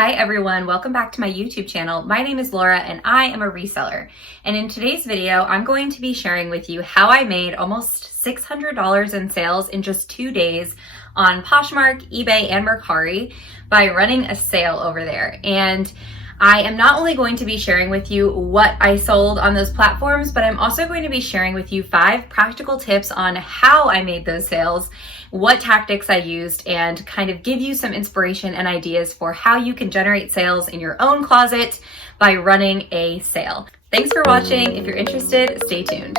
Hi everyone, welcome back to my YouTube channel. My name is Laura and I am a reseller. And in today's video, I'm going to be sharing with you how I made almost $600 in sales in just 2 days on Poshmark, eBay, and Mercari by running a sale over there. And I am not only going to be sharing with you what I sold on those platforms, but I'm also going to be sharing with you 5 practical tips on how I made those sales, what tactics I used, and kind of give you some inspiration and ideas for how you can generate sales in your own closet by running a sale. Thanks for watching. If you're interested, stay tuned.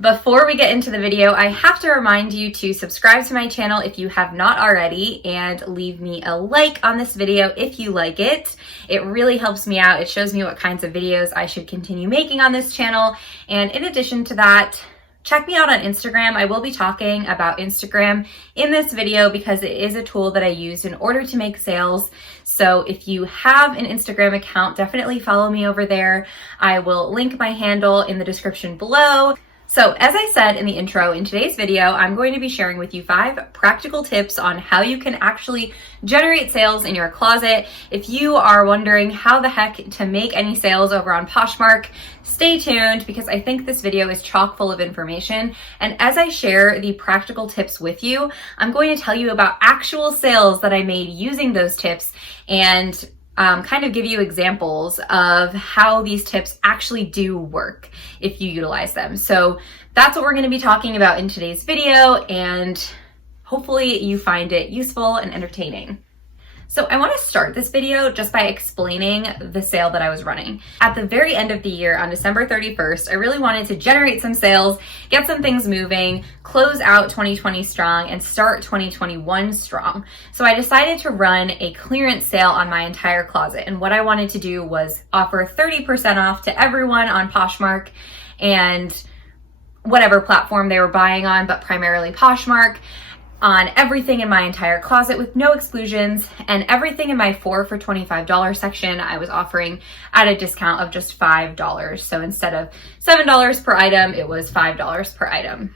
Before we get into the video, I have to remind you to subscribe to my channel if you have not already and leave me a like on this video if you like it. It really helps me out. It shows me what kinds of videos I should continue making on this channel. And in addition to that, check me out on Instagram. I will be talking about Instagram in this video because it is a tool that I use in order to make sales. So if you have an Instagram account, definitely follow me over there. I will link my handle in the description below. So as I said in the intro, in today's video, I'm going to be sharing with you 5 practical tips on how you can actually generate sales in your closet. If you are wondering how the heck to make any sales over on Poshmark, stay tuned because I think this video is chock full of information. And as I share the practical tips with you, I'm going to tell you about actual sales that I made using those tips and kind of give you examples of how these tips actually do work if you utilize them. So that's what we're going to be talking about in today's video, and hopefully you find it useful and entertaining. So I want to start this video just by explaining the sale that I was running. At the very end of the year on December 31st, I really wanted to generate some sales, get some things moving, close out 2020 strong, and start 2021 strong. So I decided to run a clearance sale on my entire closet. And what I wanted to do was offer 30% off to everyone on Poshmark and whatever platform they were buying on, but primarily Poshmark, on everything in my entire closet with no exclusions, and everything in my 4 for $25 section I was offering at a discount of just $5. So instead of $7 per item, it was $5 per item.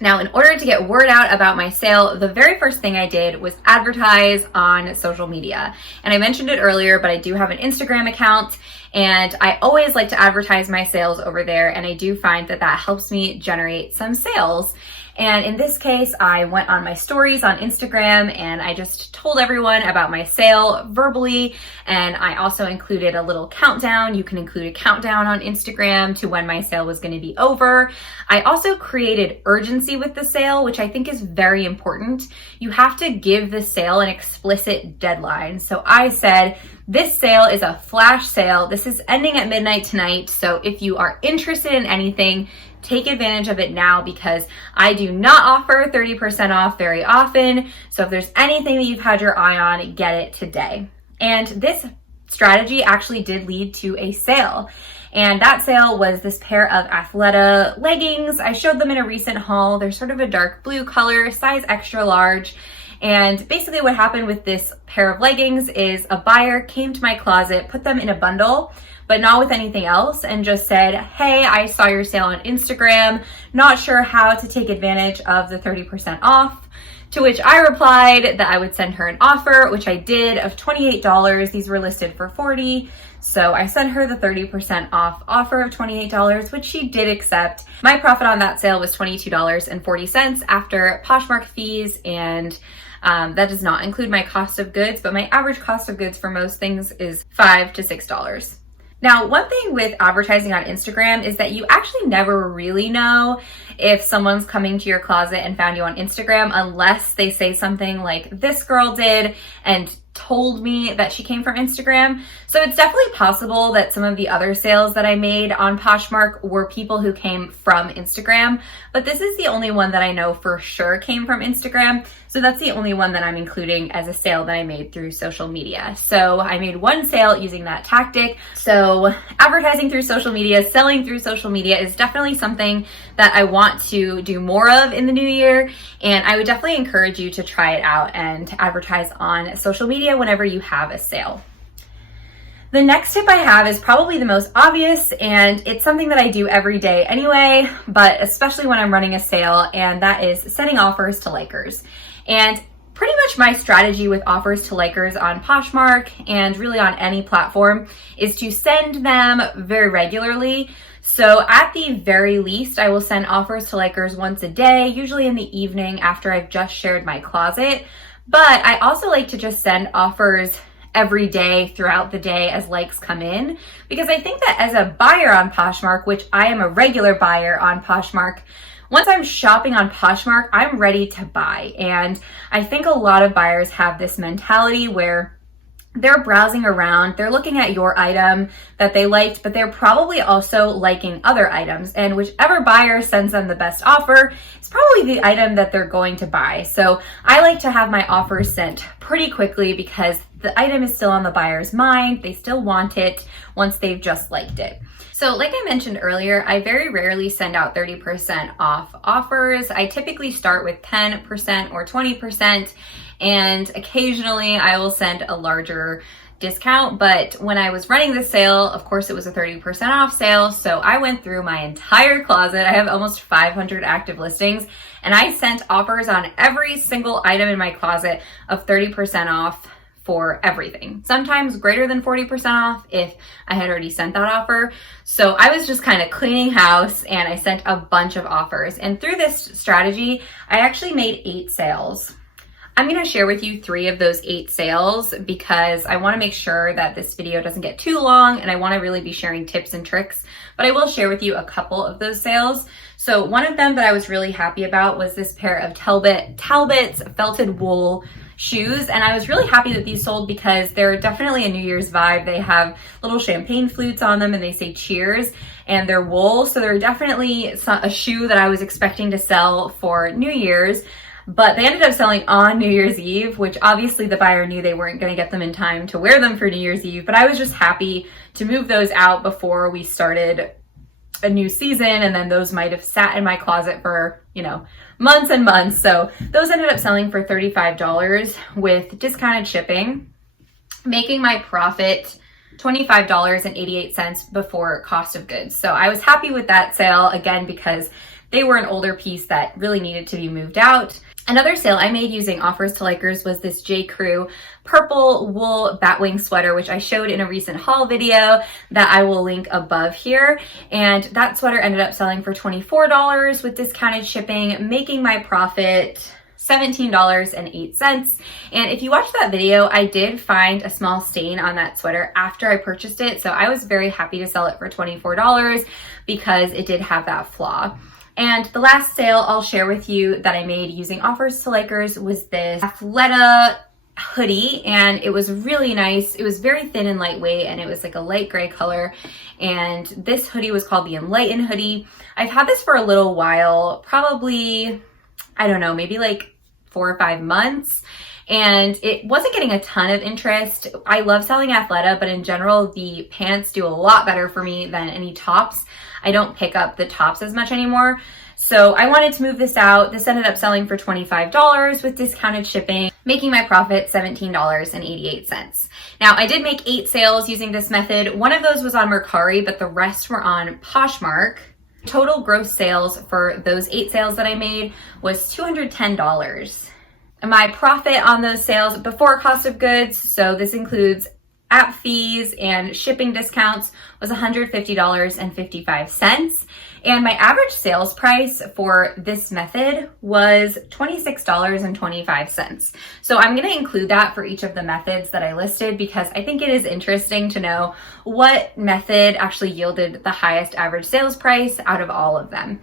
Now, in order to get word out about my sale, the very first thing I did was advertise on social media. And I mentioned it earlier, but I do have an Instagram account, and I always like to advertise my sales over there, and I do find that that helps me generate some sales. And in this case, I went on my stories on Instagram and I just told everyone about my sale verbally. And I also included a little countdown. You can include a countdown on Instagram to when my sale was going to be over. I also created urgency with the sale, which I think is very important. You have to give the sale an explicit deadline. So I said, this sale is a flash sale. This is ending at midnight tonight. So if you are interested in anything, take advantage of it now because I do not offer 30% off very often. So if there's anything that you've had your eye on, get it today. And this strategy actually did lead to a sale. And that sale was this pair of Athleta leggings. I showed them in a recent haul. They're sort of a dark blue color, size extra large. And basically what happened with this pair of leggings is a buyer came to my closet, put them in a bundle, but not with anything else, and just said, hey, I saw your sale on Instagram, not sure how to take advantage of the 30% off. To which I replied that I would send her an offer, which I did, of $28. These were listed for $40. So I sent her the 30% off offer of $28, which she did accept. My profit on that sale was $22.40 after Poshmark fees, and that does not include my cost of goods, but my average cost of goods for most things is $5 to $6. Now, one thing with advertising on Instagram is that you actually never really know if someone's coming to your closet and found you on Instagram unless they say something like this girl did and told me that she came from Instagram. So it's definitely possible that some of the other sales that I made on Poshmark were people who came from Instagram, but this is the only one that I know for sure came from Instagram. So that's the only one that I'm including as a sale that I made through social media. So I made one sale using that tactic. So advertising through social media, selling through social media is definitely something that I want to do more of in the new year. And I would definitely encourage you to try it out and advertise on social media whenever you have a sale. The next tip I have is probably the most obvious, and it's something that I do every day anyway, but especially when I'm running a sale, and that is sending offers to likers. And pretty much my strategy with offers to likers on Poshmark and really on any platform is to send them very regularly. So at the very least, I will send offers to likers once a day, usually in the evening after I've just shared my closet. But I also like to just send offers every day throughout the day as likes come in, because I think that as a buyer on Poshmark, which I am a regular buyer on Poshmark, once I'm shopping on Poshmark, I'm ready to buy. And I think a lot of buyers have this mentality where they're browsing around, they're looking at your item that they liked, but they're probably also liking other items. And whichever buyer sends them the best offer is probably the item that they're going to buy. So I like to have my offers sent pretty quickly because the item is still on the buyer's mind. They still want it once they've just liked it. So like I mentioned earlier, I very rarely send out 30% off offers. I typically start with 10% or 20%, and occasionally I will send a larger discount. But when I was running the sale, of course it was a 30% off sale. So I went through my entire closet. I have almost 500 active listings, and I sent offers on every single item in my closet of 30% off for everything, sometimes greater than 40% off if I had already sent that offer. So I was just kind of cleaning house, and I sent a bunch of offers. And through this strategy, I actually made 8 sales. I'm going to share with you 3 of those 8 sales because I want to make sure that this video doesn't get too long, and I want to really be sharing tips and tricks, but I will share with you a couple of those sales. So one of them that I was really happy about was this pair of Talbot's felted wool shoes, and I was really happy that these sold because they're definitely a New Year's vibe. They have little champagne flutes on them and they say cheers, and they're wool, so they're definitely a shoe that I was expecting to sell for New Year's, but they ended up selling on New Year's Eve, which obviously the buyer knew they weren't going to get them in time to wear them for New Year's Eve, but I was just happy to move those out before we started a new season, and then those might have sat in my closet for, months and months. So those ended up selling for $35 with discounted shipping, making my profit $25.88 before cost of goods. So I was happy with that sale, again, because they were an older piece that really needed to be moved out. Another sale I made using offers to likers was this J. Crew purple wool batwing sweater, which I showed in a recent haul video that I will link above here. And that sweater ended up selling for $24 with discounted shipping, making my profit $17.08. And if you watched that video, I did find a small stain on that sweater after I purchased it. So I was very happy to sell it for $24 because it did have that flaw. And the last sale I'll share with you that I made using offers to likers was this Athleta hoodie, and it was really nice. It was very thin and lightweight, and it was like a light gray color. And this hoodie was called the Enlighten hoodie. I've had this for a little while, probably, I don't know, maybe like 4 or 5 months. And it wasn't getting a ton of interest. I love selling Athleta, but in general, the pants do a lot better for me than any tops. I don't pick up the tops as much anymore. So I wanted to move this out. This ended up selling for $25 with discounted shipping, making my profit $17.88. Now, I did make 8 sales using this method. One of those was on Mercari, but the rest were on Poshmark. Total gross sales for those 8 sales that I made was $210. My profit on those sales before cost of goods, so this includes app fees and shipping discounts, was $150.55. And my average sales price for this method was $26.25. So I'm going to include that for each of the methods that I listed because I think it is interesting to know what method actually yielded the highest average sales price out of all of them.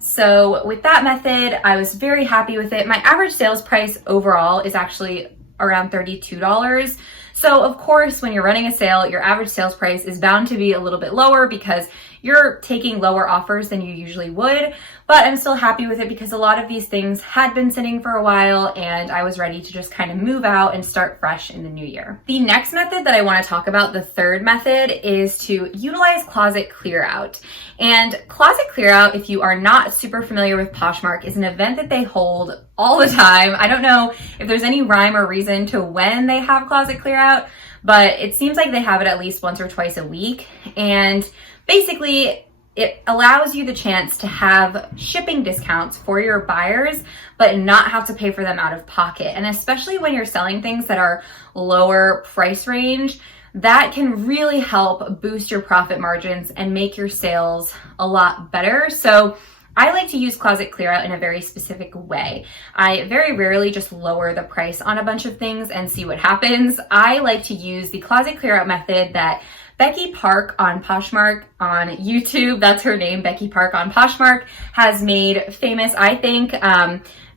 So with that method, I was very happy with it. My average sales price overall is actually around $32. So of course, when you're running a sale, your average sales price is bound to be a little bit lower because you're taking lower offers than you usually would, but I'm still happy with it because a lot of these things had been sitting for a while and I was ready to just kind of move out and start fresh in the new year. The next method that I want to talk about, the third method, is to utilize closet clear out. And closet clear out, if you are not super familiar with Poshmark, is an event that they hold all the time. I don't know if there's any rhyme or reason to when they have closet clear out, but it seems like they have it at least once or twice a week. And basically, it allows you the chance to have shipping discounts for your buyers, but not have to pay for them out of pocket. And especially when you're selling things that are lower price range, that can really help boost your profit margins and make your sales a lot better. So I like to use closet clearout in a very specific way. I very rarely just lower the price on a bunch of things and see what happens. I like to use the closet clearout method that Becky Park on Poshmark on YouTube, that's her name, Becky Park on Poshmark, has made famous, I think.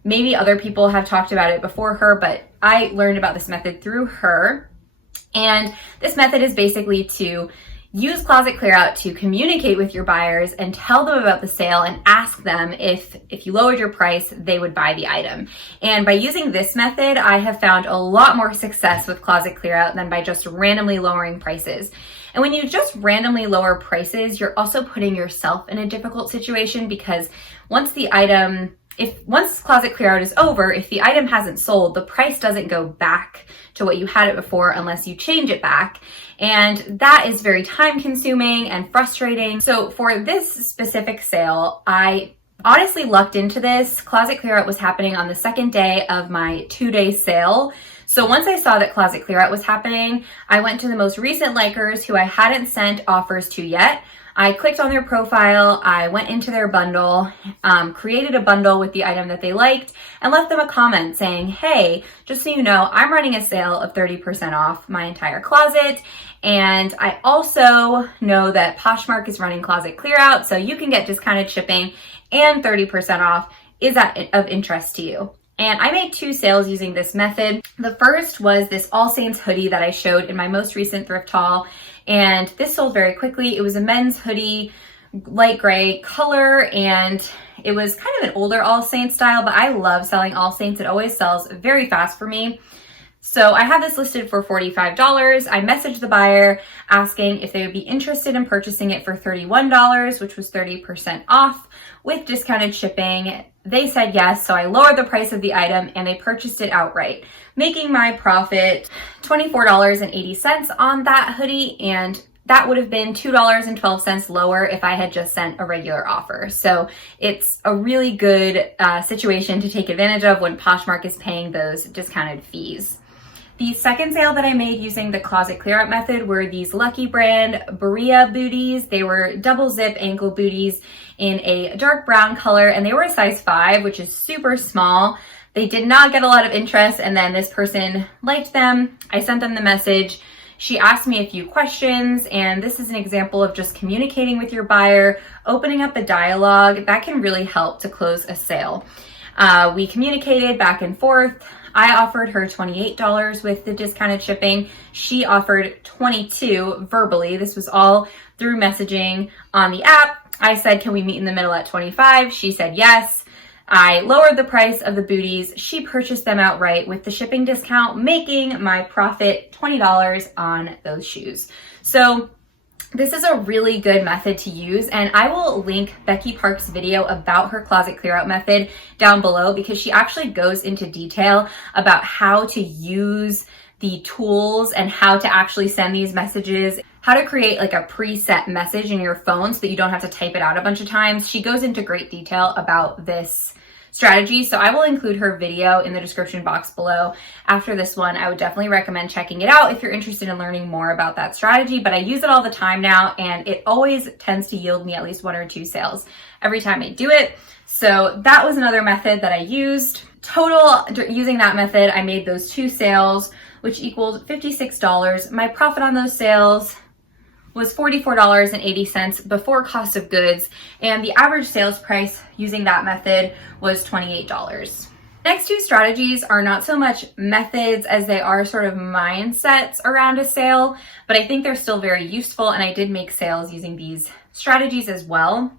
Maybe other people have talked about it before her, but I learned about this method through her. And this method is basically to use closet clearout to communicate with your buyers and tell them about the sale and ask them if you lowered your price, they would buy the item. And by using this method, I have found a lot more success with closet clearout than by just randomly lowering prices. And when you just randomly lower prices, you're also putting yourself in a difficult situation, because once closet clearout is over, if the item hasn't sold, the price doesn't go back to what you had it before unless you change it back. And that is very time consuming and frustrating. So for this specific sale, I honestly lucked into this. Closet clearout was happening on the second day of my 2-day sale. So once I saw that closet clearout was happening, I went to the most recent likers who I hadn't sent offers to yet. I clicked on their profile, I went into their bundle, created a bundle with the item that they liked, and left them a comment saying, hey, just so you know, I'm running a sale of 30% off my entire closet. And I also know that Poshmark is running closet clearout, so you can get discounted shipping and 30% off. Is that of interest to you? And I made 2 sales using this method. The first was this All Saints hoodie that I showed in my most recent thrift haul. And this sold very quickly. It was a men's hoodie, light gray color, and it was kind of an older All Saints style, but I love selling All Saints. It always sells very fast for me. So I have this listed for $45. I messaged the buyer asking if they would be interested in purchasing it for $31, which was 30% off with discounted shipping. They said yes, so I lowered the price of the item and they purchased it outright, making my profit $24.80 on that hoodie, and that would have been $2.12 lower if I had just sent a regular offer. So it's a really good situation to take advantage of when Poshmark is paying those discounted fees. The second sale that I made using the closet clearout method were these Lucky brand Berea booties. They were double zip ankle booties in a dark brown color, and they were a size 5, which is super small. They did not get a lot of interest, and then this person liked them. I sent them the message. She asked me a few questions, and this is an example of just communicating with your buyer, opening up a dialogue. That can really help to close a sale. We communicated back and forth. I offered her $28 with the discounted shipping. She offered $22 verbally. This was all through messaging on the app. I said, can we meet in the middle at $25? She said yes. I lowered the price of the booties. She purchased them outright with the shipping discount, making my profit $20 on those shoes. So this is a really good method to use, and I will link Becky Park's video about her closet clearout method down below, because she actually goes into detail about how to use the tools and how to actually send these messages, how to create like a preset message in your phone so that you don't have to type it out a bunch of times. She goes into great detail about this strategy. So I will include her video in the description box below. After this one, I would definitely recommend checking it out if you're interested in learning more about that strategy, but I use it all the time now, and it always tends to yield me at least 1 or 2 sales every time I do it. So that was another method that I used. Total, using that method, I made those 2 sales, which equaled $56. My profit on those sales was $44.80 before cost of goods, and the average sales price using that method was $28. Next 2 strategies are not so much methods as they are sort of mindsets around a sale, but I think they're still very useful, and I did make sales using these strategies as well.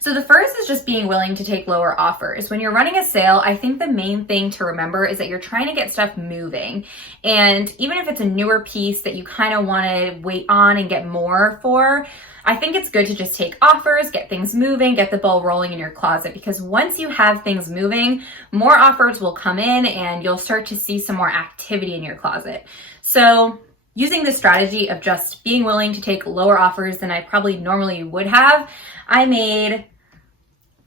So So the first is just being willing to take lower offers. When you're running a sale, I think the main thing to remember is that you're trying to get stuff moving. And even if it's a newer piece that you kind of want to wait on and get more for, I think it's good to just take offers, get things moving, get the ball rolling in your closet, because once you have things moving, more offers will come in and you'll start to see some more activity in your closet. So using the strategy of just being willing to take lower offers than I probably normally would have, I made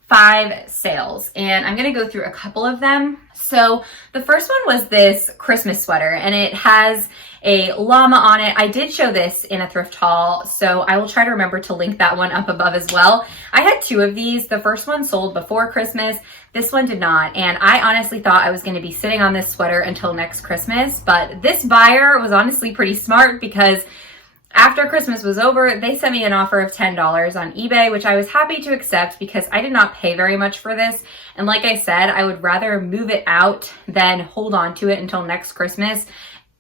5 sales, and I'm gonna go through a couple of them. So the first one was this Christmas sweater, and it has a llama on it. I did show this in a thrift haul, so I will try to remember to link that one up above as well. I had 2 of these. The first one sold before Christmas. This one did not, and I honestly thought I was going to be sitting on this sweater until next Christmas, but this buyer was honestly pretty smart, because after Christmas was over, they sent me an offer of $10 on eBay, which I was happy to accept because I did not pay very much for this. And like I said, I would rather move it out than hold on to it until next Christmas,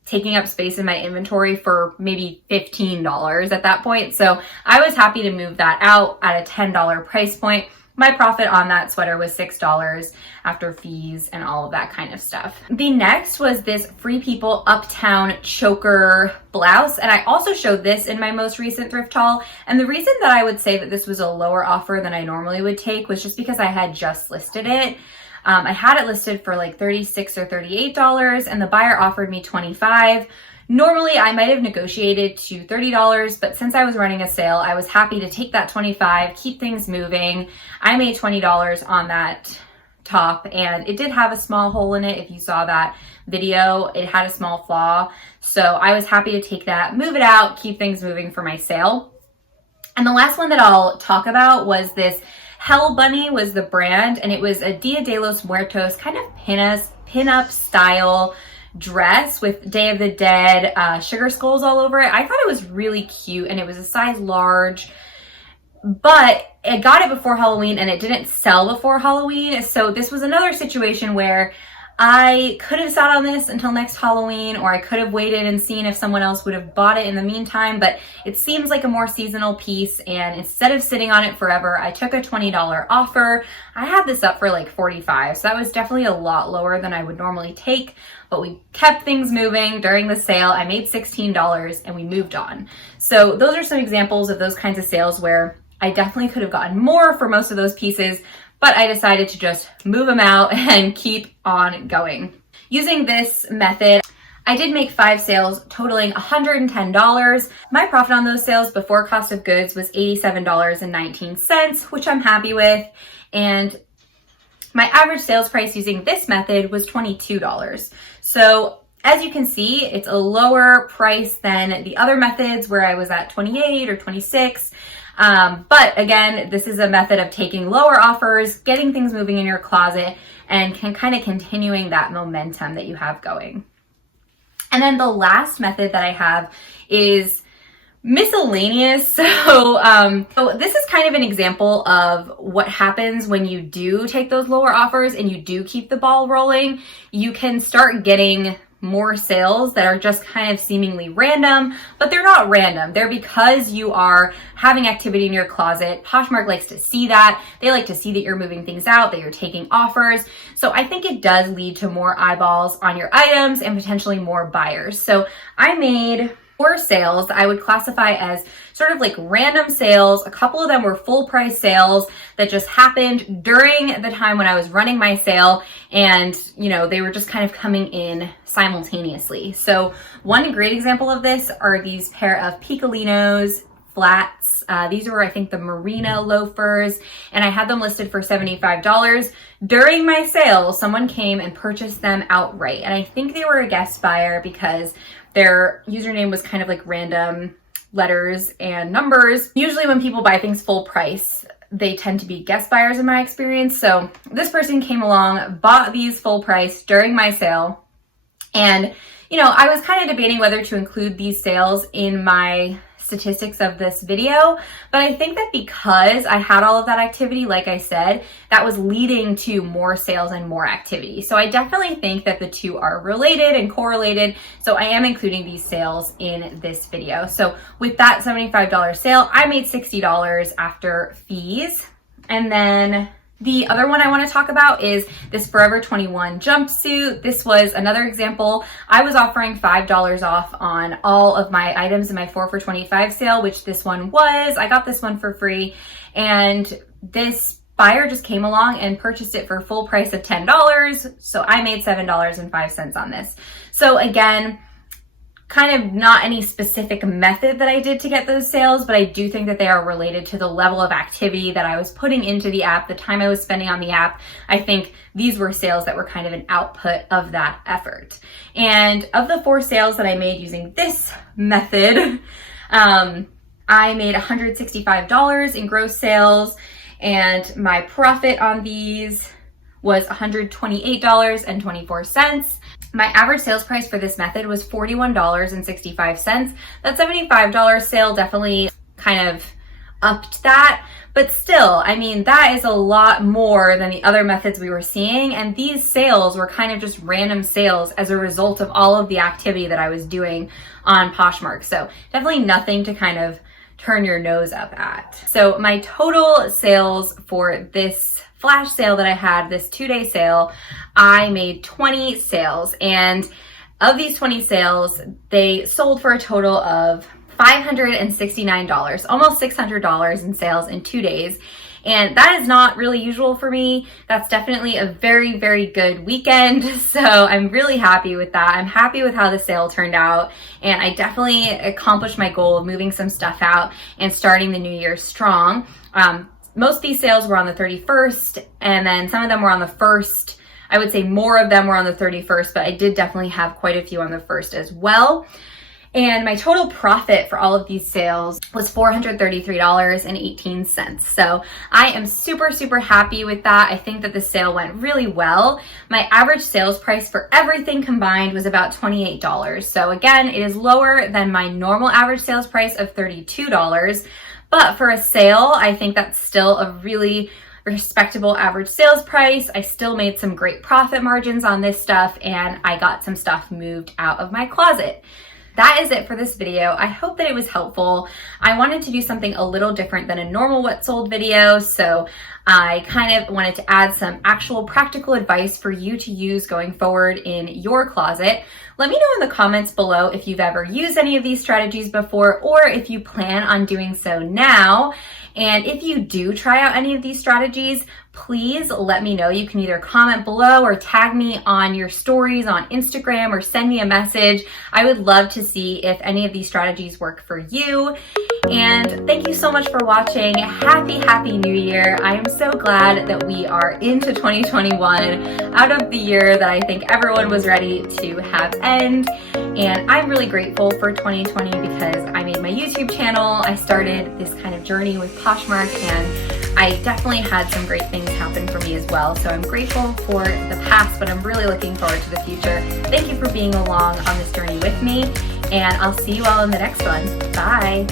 taking up space in my inventory for maybe $15 at that point. So I was happy to move that out at a $10 price point. My profit on that sweater was $6 after fees and all of that kind of stuff. The next was this Free People Uptown choker blouse, and I also showed this in my most recent thrift haul. And the reason that I would say that this was a lower offer than I normally would take was just because I had just listed it. I had it listed for like $36 or $38, and the buyer offered me $25. Normally, I might have negotiated to $30, but since I was running a sale, I was happy to take that $25, keep things moving. I made $20 on that top, and it did have a small hole in it. If you saw that video, it had a small flaw. So I was happy to take that, move it out, keep things moving for my sale. And the last one that I'll talk about was this Hell Bunny was the brand, and it was a Dia de los Muertos kind of pin-up style dress with Day of the Dead sugar skulls all over it. I thought it was really cute, and it was a size large, but I got it before Halloween and it didn't sell before Halloween. So this was another situation where I could have sat on this until next Halloween, or I could have waited and seen if someone else would have bought it in the meantime, but it seems like a more seasonal piece, and instead of sitting on it forever, I took a $20 offer. I had this up for like $45, so that was definitely a lot lower than I would normally take, but we kept things moving during the sale. I made $16 and we moved on. So those are some examples of those kinds of sales where I definitely could have gotten more for most of those pieces, but I decided to just move them out and keep on going. Using this method, I did make 5 sales totaling $110. My profit on those sales before cost of goods was $87.19, which I'm happy with. And my average sales price using this method was $22. So as you can see, it's a lower price than the other methods where I was at 28 or 26. But again, this is a method of taking lower offers, getting things moving in your closet, and kind of continuing that momentum that you have going. And then the last method that I have is miscellaneous. So this is kind of an example of what happens when you do take those lower offers and you do keep the ball rolling. You can start getting more sales that are just kind of seemingly random, but they're not random. They're because you are having activity in your closet. Poshmark likes to see that. They like to see that you're moving things out, that you're taking offers. So I think it does lead to more eyeballs on your items and potentially more buyers. So I made 4 sales I would classify as sort of like random sales. A couple of them were full price sales that just happened during the time when I was running my sale, and they were just kind of coming in simultaneously. So one great example of this are these pair of Picolinos flats. These were, I think, the Marina loafers, and I had them listed for $75. During my sale, someone came and purchased them outright, and I think they were a guest buyer because their username was kind of like random letters and numbers. Usually when people buy things full price, they tend to be guest buyers in my experience. So this person came along, bought these full price during my sale. And, I was kind of debating whether to include these sales in my statistics of this video, but I think that because I had all of that activity, like I said, that was leading to more sales and more activity. So I definitely think that the two are related and correlated. So I am including these sales in this video. So with that $75 sale, I made $60 after fees. And then the other one I want to talk about is this Forever 21 jumpsuit. This was another example. I was offering $5 off on all of my items in my 4 for $25 sale, which this one was. I got this one for free, and this buyer just came along and purchased it for a full price of $10. So I made $7.05 on this. So again, kind of not any specific method that I did to get those sales, but I do think that they are related to the level of activity that I was putting into the app, the time I was spending on the app. I think these were sales that were kind of an output of that effort. And of the 4 sales that I made using this method, I made $165 in gross sales, and my profit on these was $128.24. My average sales price for this method was $41.65. That $75 sale definitely kind of upped that, but still, I mean, that is a lot more than the other methods we were seeing. And these sales were kind of just random sales as a result of all of the activity that I was doing on Poshmark. So definitely nothing to kind of turn your nose up at. So my total sales for this flash sale that I had, this 2-day sale, I made 20 sales. And of these 20 sales, they sold for a total of $569, almost $600 in sales in 2 days. And that is not really usual for me. That's definitely a very, very good weekend. So I'm really happy with that. I'm happy with how the sale turned out. And I definitely accomplished my goal of moving some stuff out and starting the new year strong. Most of these sales were on the 31st, and then some of them were on the 1st. I would say more of them were on the 31st, but I did definitely have quite a few on the 1st as well. And my total profit for all of these sales was $433.18. So I am super, super happy with that. I think that the sale went really well. My average sales price for everything combined was about $28. So again, it is lower than my normal average sales price of $32. But for a sale, I think that's still a really respectable average sales price. I still made some great profit margins on this stuff, and I got some stuff moved out of my closet. That is it for this video. I hope that it was helpful. I wanted to do something a little different than a normal what sold video, so I kind of wanted to add some actual practical advice for you to use going forward in your closet. Let me know in the comments below if you've ever used any of these strategies before, or if you plan on doing so now. And if you do try out any of these strategies, please let me know. You can either comment below or tag me on your stories on Instagram or send me a message. I would love to see if any of these strategies work for you. And thank you so much for watching. Happy, happy New Year. I am so glad that we are into 2021, out of the year that I think everyone was ready to have end. And I'm really grateful for 2020 because I made my YouTube channel. I started this kind of journey with Poshmark, and I definitely had some great things happen for me as well. So I'm grateful for the past, but I'm really looking forward to the future. Thank you for being along on this journey with me, and I'll see you all in the next one. Bye.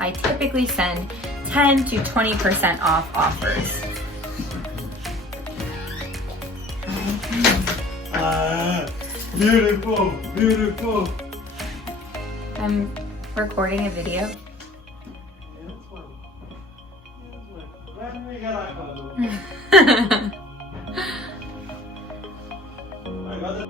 I typically send 10 to 20% off offers. Beautiful, beautiful. I'm recording a video. I got it.